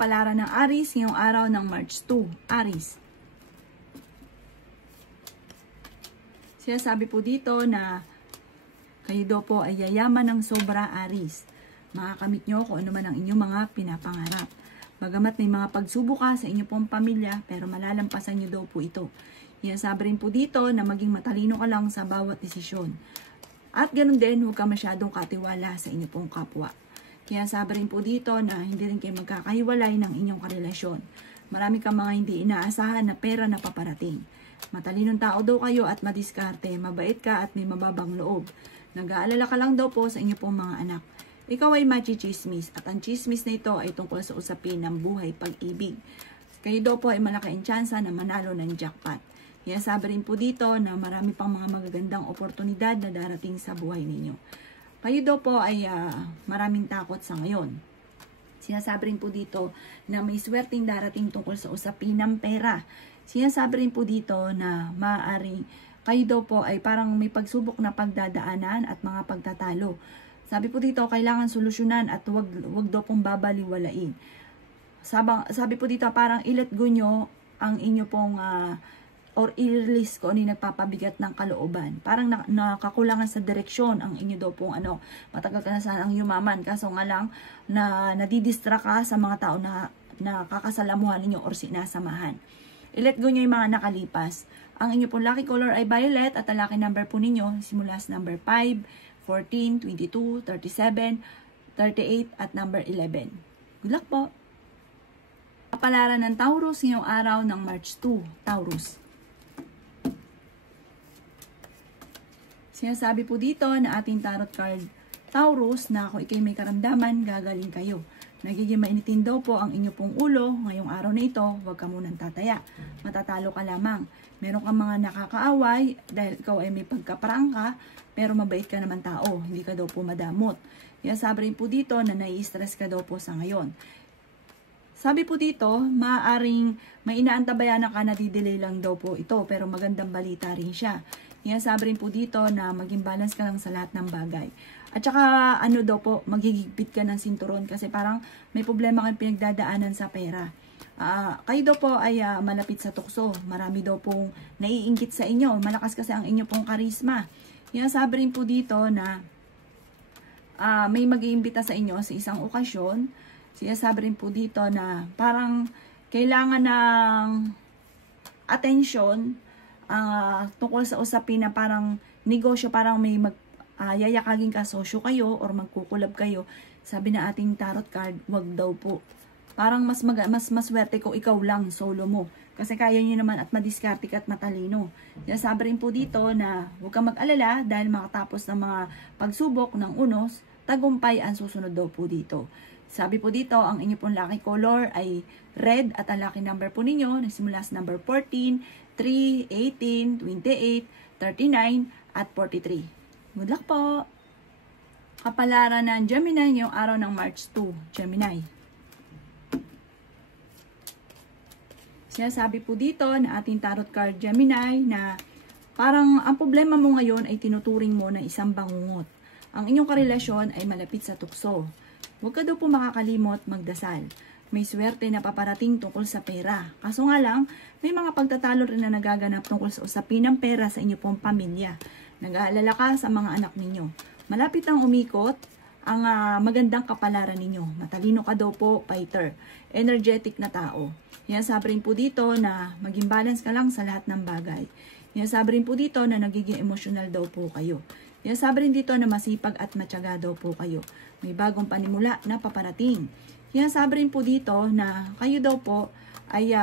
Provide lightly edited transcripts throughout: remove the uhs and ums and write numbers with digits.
Kapalaran ng Aries ngayong araw ng March 2. Aries. Sinasabi po dito na kayo daw po ay yayaman ng sobra, Aries. Makakamit nyo kung ano man ang inyong mga pinapangarap. Bagamat may mga pagsubok ka sa inyong pong pamilya, pero malalampasan nyo daw po ito. Sinasabi rin po dito na maging matalino ka lang sa bawat desisyon. At ganoon din, huwag ka masyadong katiwala sa inyong pong kapwa. Kaya sabi rin po dito na hindi rin kayo magkakahiwalay ng inyong karelasyon. Marami kang mga hindi inaasahan na pera na paparating. Matalinong tao daw kayo at madiskarte, mabait ka at may mababang loob. Nag-aalala ka lang daw po sa inyong pong mga anak. Ikaw ay machichismis at ang chismis na ito ay tungkol sa usapin ng buhay pag-ibig. Kayo daw po ay malaking tsansa na manalo ng jackpot. Kaya sabi rin po dito na marami pang mga magagandang oportunidad na darating sa buhay ninyo. Kayo daw po ay maraming takot sa ngayon. Sinasabi rin po dito na may swerteng darating tungkol sa usapin ng pera. Sinasabi rin po dito na maaari kayo daw po ay parang may pagsubok na pagdadaanan at mga pagtatalo. Sabi po dito, kailangan solusyonan at wag daw pong babaliwalain. Sabi po dito, parang i-let go nyo ang inyo pong or i-release ko ano yung nagpapabigat ng kalooban. Parang nakakulangan sa direksyon ang inyo daw pong matagal ka na sana ang yumaman. Kaso nga lang na nadidistract ka sa mga tao na kakasalamuhan ninyo or sinasamahan. I-let go nyo yung mga nakalipas. Ang inyo pong lucky color ay violet at ang lucky number po ninyo simula sa number 5, 14, 22, 37, 38 at number 11. Good luck po! Kapalaran ng Taurus ngayong araw ng March 2. Taurus. Sinasabi po dito na ating tarot card Taurus na kung ikay may karamdaman, gagaling kayo. Nagiging mainitin daw po ang inyo pong ulo ngayong araw na ito, huwag ka munang tataya. Matatalo ka lamang. Meron kang mga nakakaaway dahil ikaw ay may pagkaprangka, pero mabait ka naman tao, hindi ka daw po madamot. Kaya sabi rin po dito na nai-stress ka daw po sa ngayon. Sabi po dito, maaaring may inaantabayan ka na didelay lang daw po ito, pero magandang balita rin siya. Kaya sabi rin po dito na maging balance ka lang sa lahat ng bagay. At saka ano daw po, maghihigpit ka ng sinturon kasi parang may problema kang pinagdadaanan sa pera. Kayo daw po ay malapit sa tukso. Marami daw pong naiinggit sa inyo. Malakas kasi ang inyo pong karisma. Kaya sabi rin po dito na may mag-iimbita sa inyo sa isang okasyon. Sabi rin po dito na parang kailangan ng atensyon tungkol sa usapin na parang negosyo, parang may yayakagin ka, sosyo kayo or magkukulab kayo. Sabi na ating tarot card, wag daw po. Parang mas maswerte kung ikaw lang, solo mo. Kasi kaya nyo naman at madiskarte ka at matalino. Sabi rin po dito na huwag kang mag-alala dahil makatapos ng mga pagsubok ng unos, tagumpay ang susunod daw po dito. Sabi po dito, ang inyo pong lucky color ay red at ang lucky number po ninyo, nagsimula sa number 14, 3, 18, 28, 39, at 43. Good luck po! Kapalaran ng Gemini ngayong araw ng March 2. Gemini. Sinasabi po dito na ating tarot card Gemini na parang ang problema mo ngayon ay tinuturing mo na isang bangungot. Ang inyong karelasyon ay malapit sa tukso. Huwag ka daw po makakalimot magdasal. May swerte na paparating tungkol sa pera. Kaso nga lang, may mga pagtatalo rin na nagaganap tungkol sa usapin ng pera sa inyo pong pamilya. Nag-aalala ka sa mga anak ninyo. Malapit ang umikot ang magandang kapalaran ninyo. Matalino ka daw po, fighter. Energetic na tao. Yan sabi rin po dito na maging balance ka lang sa lahat ng bagay. Yan sabi rin po dito na nagiging emotional daw po kayo. Yan sabi rin dito na masipag at matyaga daw po kayo. May bagong panimula na paparating. Yan sabi rin po dito na kayo daw po ay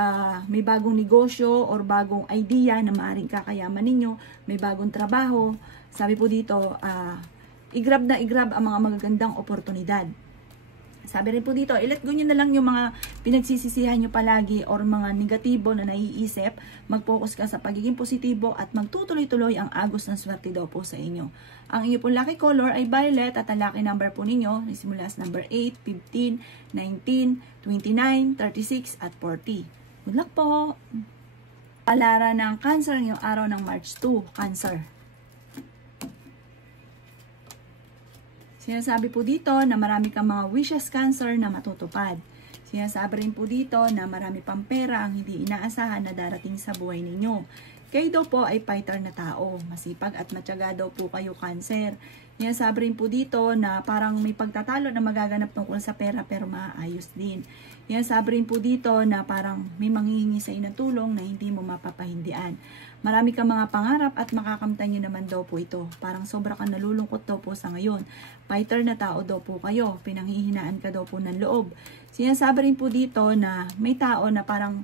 may bagong negosyo or bagong idea na maaaring kakayaman ninyo, may bagong trabaho. Sabi po dito, i-grab ang mga magagandang oportunidad. Sabi rin po dito, i-let go nyo na lang yung mga pinagsisisihan nyo palagi or mga negatibo na naiisip. Mag-focus ka sa pagiging positibo at magtutuloy-tuloy ang agos ng swerte daw po sa inyo. Ang inyo pong lucky color ay violet at ang lucky number po ninyo simula sa number 8, 15, 19, 29, 36 at 40. Good luck po! Palaran ng Cancer ngayong araw ng March 2, Cancer. Sinasabi po dito na marami kang mga wishes, Cancer, na matutupad. Sinasabi rin po dito na marami pang pera ang hindi inaasahan na darating sa buhay ninyo. Kayo daw po ay fighter na tao. Masipag at matyaga daw po kayo, Cancer. Sinasabi rin po dito na parang may pagtatalo na magaganap tungkol sa pera pero maayos din. Sinasabi rin po dito na parang may manghihingi sa inyo ng tulong na hindi mo mapapahindian. Marami kang mga pangarap at makakamtan nyo naman daw po ito. Parang sobra kang nalulungkot daw po sa ngayon. Fighter na tao daw po kayo. Pinanghihinaan ka daw po ng loob. Sinasabi rin po dito na may tao na parang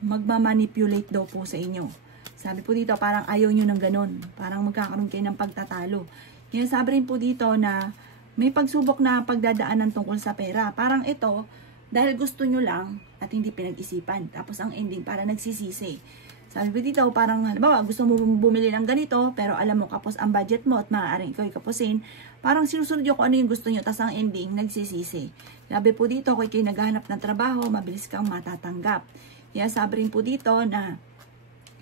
magmamanipulate daw po sa inyo. Sabi po dito parang ayaw nyo ng ganun. Parang magkakaroon kayo ng pagtatalo. Sinasabi rin po dito na may pagsubok na pagdadaanan tungkol sa pera. Parang ito, dahil gusto nyo lang at hindi pinag-isipan. Tapos ang ending para nagsisisi. Sabi po dito, parang halimbawa gusto mo bumili ng ganito, pero alam mo kapos ang budget mo at maaaring ikaw kapusin. Parang sinusunod nyo kung ano yung gusto nyo, tas ang ending, nagsisisi. Sabi po dito, kung kayo naghahanap ng trabaho, mabilis kang matatanggap. Kaya sabi rin po dito na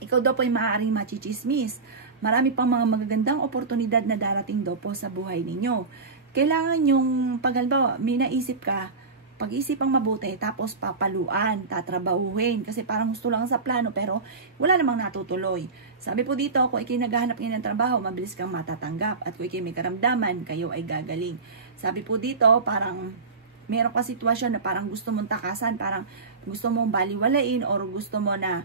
ikaw daw po ay maaaring machichismis. Marami pang mga magagandang oportunidad na darating daw po sa buhay ninyo. Kailangan yung paghalbawa, may naisip ka, pag-isipang mabuti, tapos papaluan, tatrabahuhin, kasi parang gusto lang sa plano, pero wala namang natutuloy. Sabi po dito, kung ikay naghahanap ngayon ng trabaho, mabilis kang matatanggap, at kung ikay may karamdaman, kayo ay gagaling. Sabi po dito, parang meron ka sitwasyon na parang gusto mong takasan, parang gusto mong baliwalain, or gusto mo na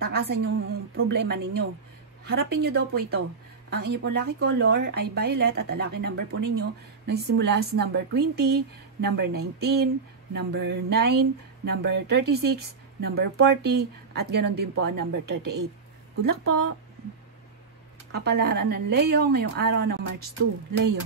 takasan yung problema ninyo. Harapin nyo daw po ito. Ang inyo po lucky color ay violet at ang lucky number po ninyo nagsisimula sa number 20, number 19, number 9, number 36, number 40, at ganon din po ang number 38. Good luck po! Kapalaran ng Leo ngayong araw ng March 2. Leo.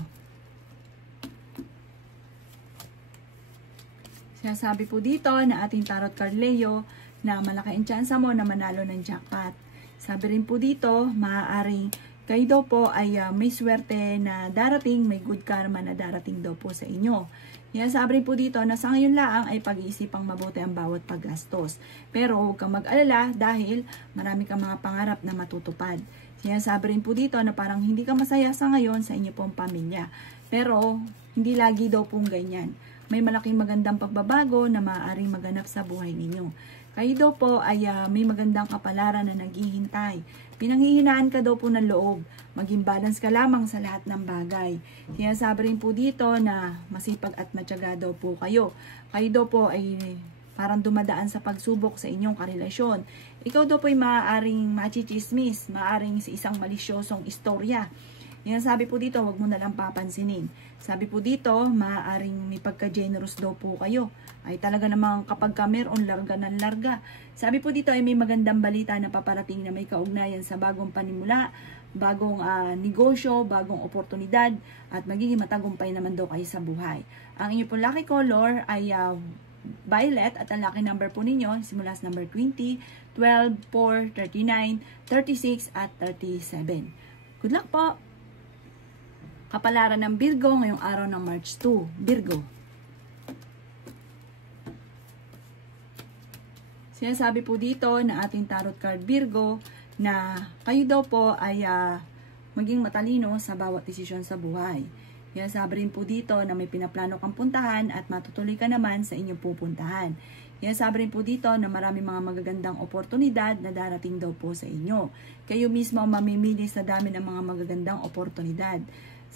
Sinasabi po dito na ating tarot card Leo na malaki ang tsansa mo na manalo ng jackpot. Sabi rin po dito, maaaring kayo daw po ay may swerte na darating, may good karma na darating daw po sa inyo. Kaya sabi rin po dito na sa ngayon lang ay pag-iisipang mabuti ang bawat paggastos. Pero huwag kang mag-alala dahil marami kang mga pangarap na matutupad. Kaya sabi rin po dito na parang hindi ka masaya sa ngayon sa inyo pong pamilya. Pero hindi lagi daw pong ganyan. May malaking magandang pagbabago na maaaring maganap sa buhay ninyo. Kayo daw po ay may magandang kapalaran na naghihintay. Pinanghihinaan ka daw po ng loob. Maging balance ka lamang sa lahat ng bagay. Kaya sabi rin po dito na masipag at matyaga daw po kayo. Kayo daw po ay parang dumadaan sa pagsubok sa inyong karelasyon. Ikaw daw po ay maaaring machichismis, maaaring sa isang malisyosong istorya. Yan sabi po dito, wag mo na lang papansinin. Sabi po dito, maaaring may pagka-generous daw po kayo. Ay talaga namang kapag ka meron larga ng larga. Sabi po dito ay may magandang balita na paparating na may kaugnayan sa bagong panimula, bagong negosyo, bagong oportunidad, at magiging matagumpay naman daw kayo sa buhay. Ang inyo pong lucky color ay violet at ang lucky number po ninyo simula sa number 20, 12, 4, 39, 36 at 37. Good luck po! Kapalaran ng Virgo ngayong araw ng March 2. Virgo. Sinasabi po dito na ating tarot card Virgo na kayo daw po ay maging matalino sa bawat desisyon sa buhay. Sinasabi rin po dito na may pinaplano kang puntahan at matutuloy ka naman sa inyong pupuntahan. Sinasabi rin po dito na marami mga magagandang oportunidad na darating daw po sa inyo. Kayo mismo ang mamimili sa dami ng mga magagandang oportunidad.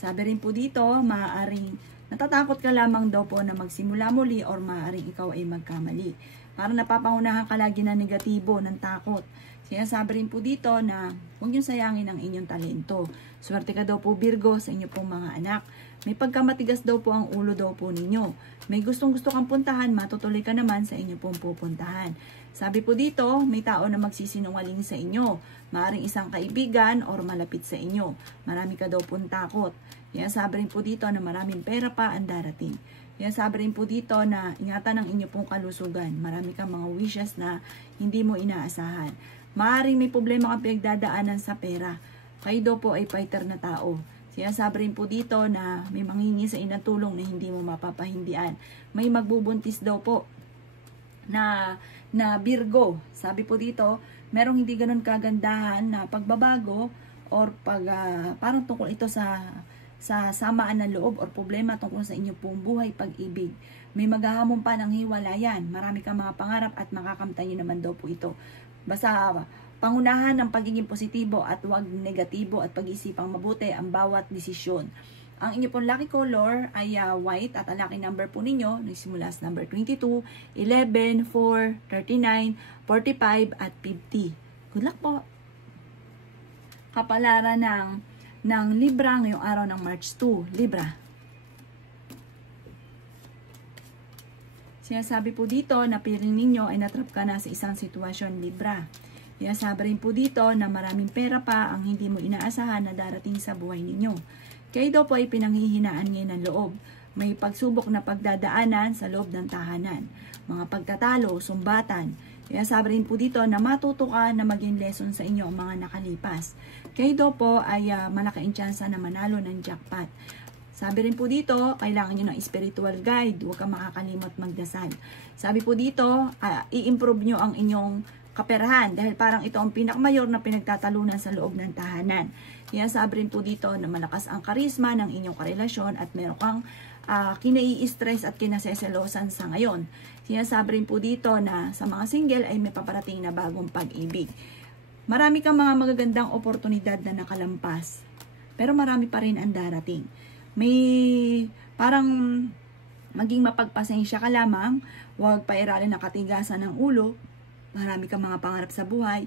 Sabi rin po dito, maaaring natatakot ka lamang daw po na magsimula muli or maaaring ikaw ay magkamali. Parang napapangunahan ka lagi na negatibo, ng takot. Sinasabi rin po dito na huwag niyong sayangin ang inyong talento. Swerte ka daw po Virgo sa inyo pong mga anak. May pagkamatigas daw po ang ulo daw po ninyo. May gustong-gusto kang puntahan, matutuloy ka naman sa inyo pong pupuntahan. Sabi po dito, may tao na magsisinungaling sa inyo. Maaring isang kaibigan or malapit sa inyo. Marami ka daw pong takot. Kaya sabi rin po dito na maraming pera pa ang darating. Kaya sabi rin po dito na ingatan ang inyo pong kalusugan. Marami kang mga wishes na hindi mo inaasahan. Maaring may problema kang pinagdadaanan sa pera. Kayo daw po ay fighter na tao. Sinasabi rin po dito na may manghingi sa inang tulong na hindi mo mapapahindian. May magbubuntis daw po na Virgo. Sabi po dito, merong hindi ganun kagandahan na pagbabago or parang tungkol ito sa sa samaan ng loob or problema tungkol sa inyo pong buhay pag-ibig. May maghahamon pa ng hiwalayan. Marami kang mga pangarap at makakamtan nyo naman daw po ito. Basta pangunahan ng pagiging positibo at huwag negatibo at pag-iisipang mabuti ang bawat desisyon. Ang inyo pong lucky color ay white at ang lucky number po ninyo nagsimula sa number 22, 11, 4, 39, 45 at 50. Good luck po! Kapalaran ng Libra ngayong araw ng March 2. Libra. Sinasabi po dito na piling ninyo ay natrap ka na sa isang sitwasyon, Libra. Sinasabi rin po dito na maraming pera pa ang hindi mo inaasahan na darating sa buhay ninyo. Kayo daw po ay pinanghihinaan ngayon ng loob. May pagsubok na pagdadaanan sa loob ng tahanan. Mga pagtatalo, sumbatan. Kaya sabi rin po dito na matuto ka na maging lesson sa inyo ang mga nakalipas. Kayo daw po ay malaking tsansa na manalo ng jackpot. Sabi rin po dito, kailangan nyo ng spiritual guide. Huwag kang makakalimot magdasal. Sabi po dito, i-improve nyo ang inyong kaperahan dahil parang ito ang pinakamayor na pinagtatalunan sa loob ng tahanan. Kaya sabi rin po dito na malakas ang karisma ng inyong karelasyon at meron kang kinai-stress at kinaseselosan sa ngayon. Sinasabi rin po dito na sa mga single ay may paparating na bagong pag-ibig. Marami kang mga magagandang oportunidad na nakalampas, pero marami pa rin ang darating. May parang maging mapagpasensya ka lamang, huwag pairalin na katigasan ng ulo, marami kang mga pangarap sa buhay.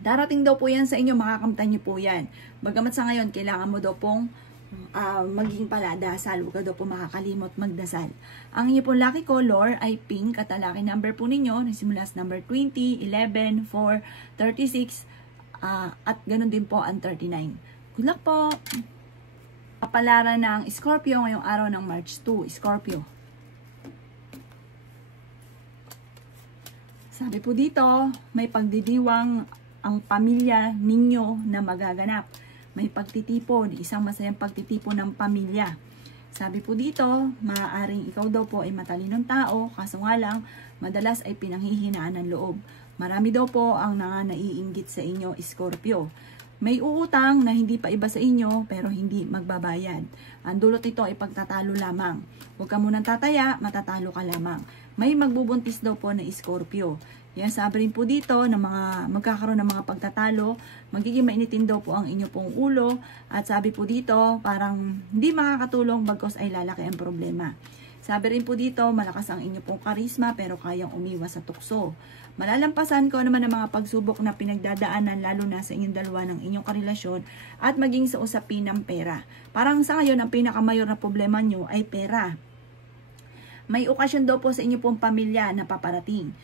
Darating daw po yan sa inyo, makakamtan nyo po yan. Bagamat sa ngayon, kailangan mo daw pong maging paladasal. Huwag ka daw po makakalimot magdasal. Ang inyo pong lucky color ay pink at ang lucky number po ninyo, nagsimula sa number 20, 11, 4, 36, at ganun din po ang 39. Good luck po! Kapalaran ng Scorpio ngayong araw ng March 2. Scorpio. Sabi po dito, may pagdidiwang ang pamilya ninyo na magaganap. May pagtitipon, isang masayang pagtitipon ng pamilya. Sabi po dito, maaaring ikaw daw po ay matalinong tao, kaso nga lang, madalas ay pinanghihinaan ng loob. Marami daw po ang naiinggit sa inyo, Scorpio. May uutang na hindi pa iba sa inyo, pero hindi magbabayad. Ang dulot nito ay pagtatalo lamang. Huwag ka munang tataya, matatalo ka lamang. May magbubuntis daw po na Scorpio. Yan, sabi rin po dito na magkakaroon ng mga pagtatalo, magiging mainitin daw po ang inyo pong ulo, at sabi po dito, parang hindi makakatulong bagkos ay lalaki ang problema. Sabi rin po dito, malakas ang inyo pong karisma pero kayang umiwas sa tukso. Malalampasan ko naman ang mga pagsubok na pinagdadaanan lalo na sa inyong dalawa ng inyong karelasyon at maging sa usapin ng pera. Parang sa ngayon, ang pinakamayor na problema nyo ay pera. May okasyon daw po sa inyo pong pamilya na paparating.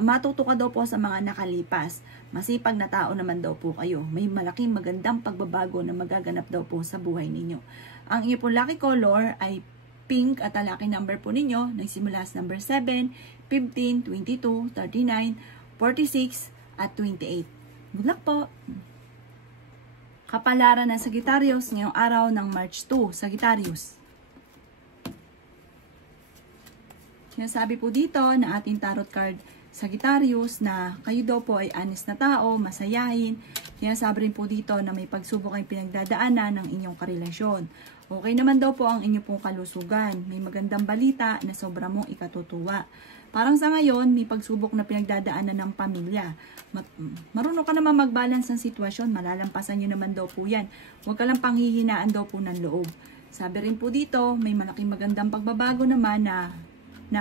Matuto ka daw po sa mga nakalipas. Masipag na tao naman daw po kayo. May malaking magandang pagbabago na magaganap daw po sa buhay ninyo. Ang inyo pong lucky color ay pink at ang lucky number po ninyo nagsimula sa number 7, 15, 22, 39, 46 at 28. Good luck po! Kapalaran ng Sagittarius ngayong araw ng March 2. Sagittarius. Sinasabi po dito na ating tarot card Sagittarius na kayo daw po ay honest na tao, masayahin. Sinasabi rin po dito na may pagsubok ay pinagdadaanan ng inyong karelasyon. Okay naman daw po ang inyong pong kalusugan. May magandang balita na sobra mong ikatutuwa. Parang sa ngayon, may pagsubok na pinagdadaanan ng pamilya. Marunong ka naman mag-balance ng sitwasyon, malalampasan nyo naman daw po yan. Huwag ka lang panghihinaan daw po ng loob. Sabi rin po dito, may malaking magandang pagbabago naman na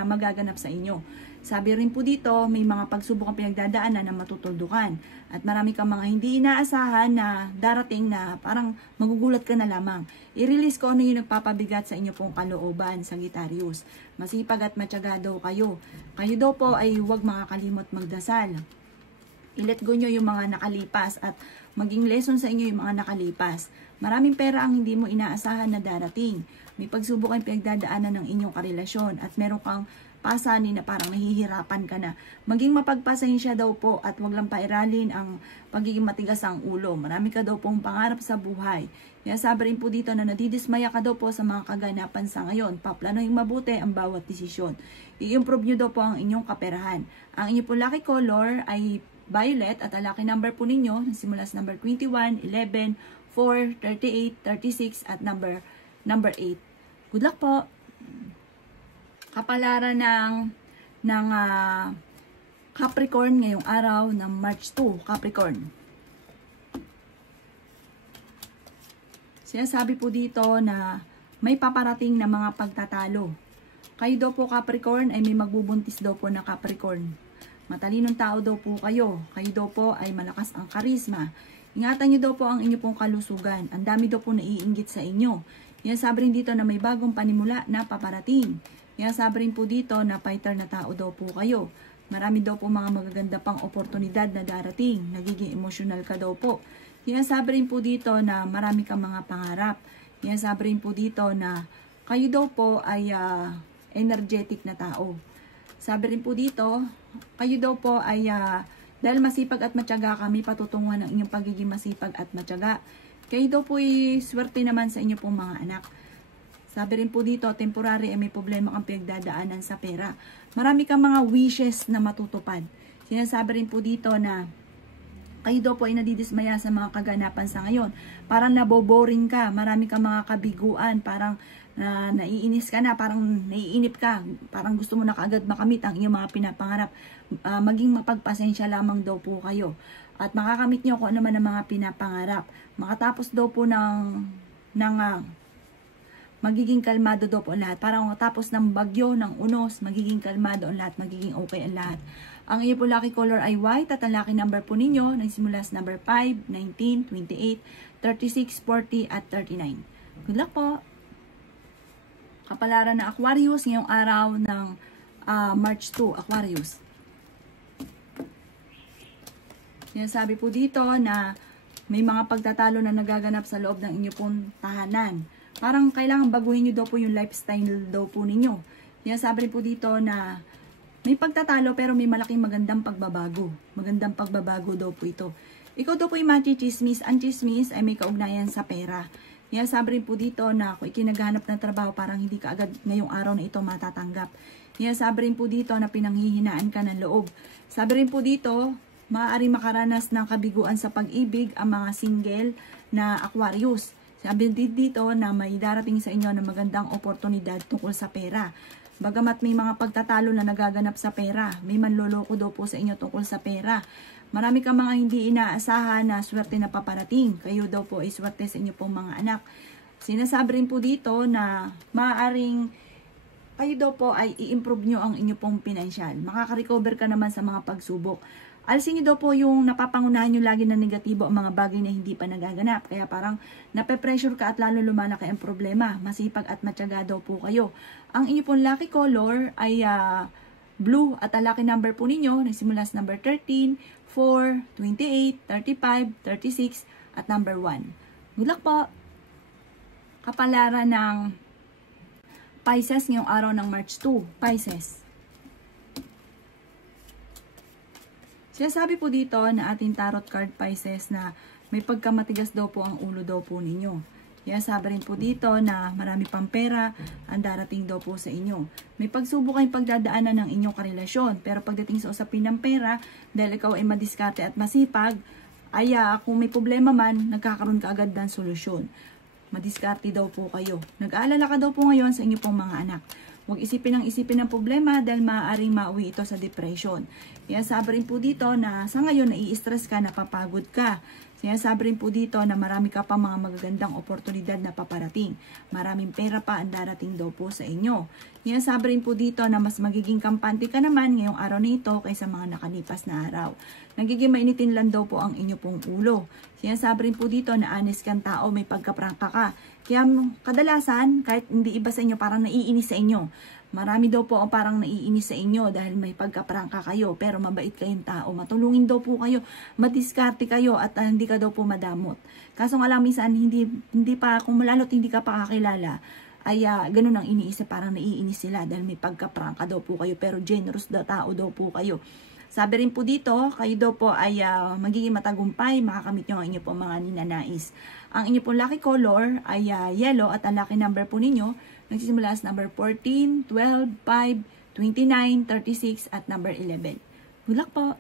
magaganap sa inyo. Sabi rin po dito, may mga pagsubok ang pinagdadaanan na matutuldukan. At marami kang mga hindi inaasahan na darating na parang magugulat ka na lamang. I-release ko ano yung nagpapabigat sa inyo pong kalooban, Sagittarius. Masipag at matyaga daw kayo. Kayo daw po ay huwag makakalimot magdasal. I-let go nyo yung mga nakalipas at maging lesson sa inyo yung mga nakalipas. Maraming pera ang hindi mo inaasahan na darating. May pagsubok ang pinagdadaanan ng inyong karelasyon at meron kang pasanin na parang nahihirapan ka na. Maging mapagpasensya daw po at wag lang pairalin ang pagiging matigas ang ulo. Marami ka daw pong pangarap sa buhay. Kaya sabi rin po dito na nadidismaya ka daw po sa mga kaganapan sa ngayon. Paplanohin mabuti ang bawat desisyon. I-improve nyo daw po ang inyong kaperahan. Ang inyong po lucky color ay violet at ang lucky number po ninyo simula sa number 21, 11, 4, 4, 38, 36 at number 8. Good luck po. Kapalaran ng Capricorn ngayong araw ng March 2, Capricorn. Sinasabi po dito na may paparating na mga pagtatalo. Kayo daw po Capricorn ay may magbubuntis daw po na Capricorn. Matalinong tao daw po kayo. Kayo daw po ay malakas ang karisma. Ingatan niyo daw po ang inyo pong kalusugan. Ang dami daw po naiinggit sa inyo. Sabi rin dito na may bagong panimula na paparating. Sabi rin po dito na fighter na tao daw po kayo. Marami daw po mga magaganda pang oportunidad na darating. Nagiging emotional ka daw po. Sabi rin po dito na marami kang mga pangarap. Sabi rin po dito na kayo daw po ay energetic na tao. Sabi rin po dito, kayo daw po ay dahil masipag at matyaga kami patutunguhan ng inyong pagiging masipag at matyaga. Kayo daw po ay swerte naman sa inyo pong mga anak. Sabi rin po dito, temporary ay may problema kang pinagdadaanan sa pera. Marami kang mga wishes na matutupad. Sinasabi rin po dito na kayo daw po ay nadidismaya sa mga kaganapan sa ngayon. Parang naboboring ka, marami kang mga kabiguan, parang naiinis ka na, parang naiinip ka, parang gusto mo na kaagad makamit ang iyong mga pinapangarap. Maging mapagpasensya lamang daw po kayo. At makakamit nyo kung ano man ang mga pinapangarap. Makatapos daw po magiging kalmado daw po ang lahat. Parang tapos ng bagyo, ng unos, magiging kalmado ang lahat, magiging okay ang lahat. Ang iyo po lucky color ay white at ang lucky number po ninyo nagsimula sa number 5, 19, 28, 36, 40 at 39. Good luck po! Kapalaran na Aquarius ngayong araw ng March 2, Aquarius. Sinasabi po dito na may mga pagtatalo na nagaganap sa loob ng inyo pong tahanan. Parang kailangan baguhin nyo daw po yung lifestyle daw po ninyo. Sinasabi rin po dito na may pagtatalo pero may malaking magandang pagbabago. Magandang pagbabago daw po ito. Ikaw daw po yung machismis. Ang chismis ay may kaugnayan sa pera. Sabi rin po dito na kung ikinaghanap ng trabaho parang hindi ka agad ngayong araw na ito matatanggap. Sabi rin po dito na pinanghihinaan ka ng loob. Sabi rin po dito, maaari makaranas ng kabiguan sa pag-ibig ang mga single na Aquarius. Sabi din dito na may darating sa inyo na magandang oportunidad tungkol sa pera. Bagamat may mga pagtatalo na nagaganap sa pera, may manloloko daw po sa inyo tungkol sa pera. Marami kang mga hindi inaasahan na swerte na paparating. Kayo daw po ay swerte sa inyo pong mga anak. Sinasabi rin po dito na maaaring kayo daw po ay i-improve nyo ang inyo pong pinansyal. Makaka-recover ka naman sa mga pagsubok. Alisin nyo daw po yung napapangunahan nyo lagi na negatibo ang mga bagay na hindi pa nagaganap. Kaya parang nape-pressure ka at lalo lumalaki ang problema. Masipag at matyaga daw po kayo. Ang inyo pong lucky color ay blue at ang lucky number po ninyo nagsimula sa number 13, 4, 28, 35, 36 at number 1. Good luck po! Kapalaran ng Pisces ngayong araw ng March 2. Pisces. Sinasabi po dito na ating tarot card Pisces na may pagkamatigas daw po ang ulo daw po ninyo. Sabi rin po dito na marami pang pera ang darating daw po sa inyo. May pagsubok kayong pagdadaanan ng inyong karelasyon. Pero pagdating sa usapin ng pera, dahil ikaw ay madiskarte at masipag, ay kung may problema man, nagkakaroon ka agad ng solusyon. Madiskarte daw po kayo. Nag-aalala ka daw po ngayon sa inyo pong mga anak. Huwag isipin ng problema dahil maaaring mauwi ito sa depression. Sabi rin po dito na sa ngayon nai-stress ka, napapagod ka. Sinasabi rin po dito na marami ka pa mga magagandang oportunidad na paparating. Maraming pera pa ang darating daw po sa inyo. Sinasabi rin po dito na mas magiging kampante ka naman ngayong araw na ito kaysa mga nakalipas na araw. Nagiging mainitin lang daw po ang inyo pong ulo. Sinasabi rin po dito na honest kang tao, may pagkaprangka ka. Kaya kadalasan, kahit hindi iba sa inyo, parang naiinis sa inyo. Marami daw po ang parang naiinis sa inyo dahil may pagkaprangka kayo pero mabait kayong tao. Matulungin daw po kayo, madiskarte kayo at hindi ka daw po madamot. Kaso nga lang minsan hindi pa, kung lalo't hindi ka pa kakilala, ay ganun ang iniisip, parang naiinis sila dahil may pagkaprangka daw po kayo pero generous daw tao daw po kayo. Sabi rin po dito, kayo daw po ay magiging matagumpay, makakamit nyo ang inyo po mga ninanais. Ang inyo po lucky color ay yellow at ang lucky number po ninyo nagsisimula sa number 14, 12, 5, 29, 36 at number 11. Good luck po!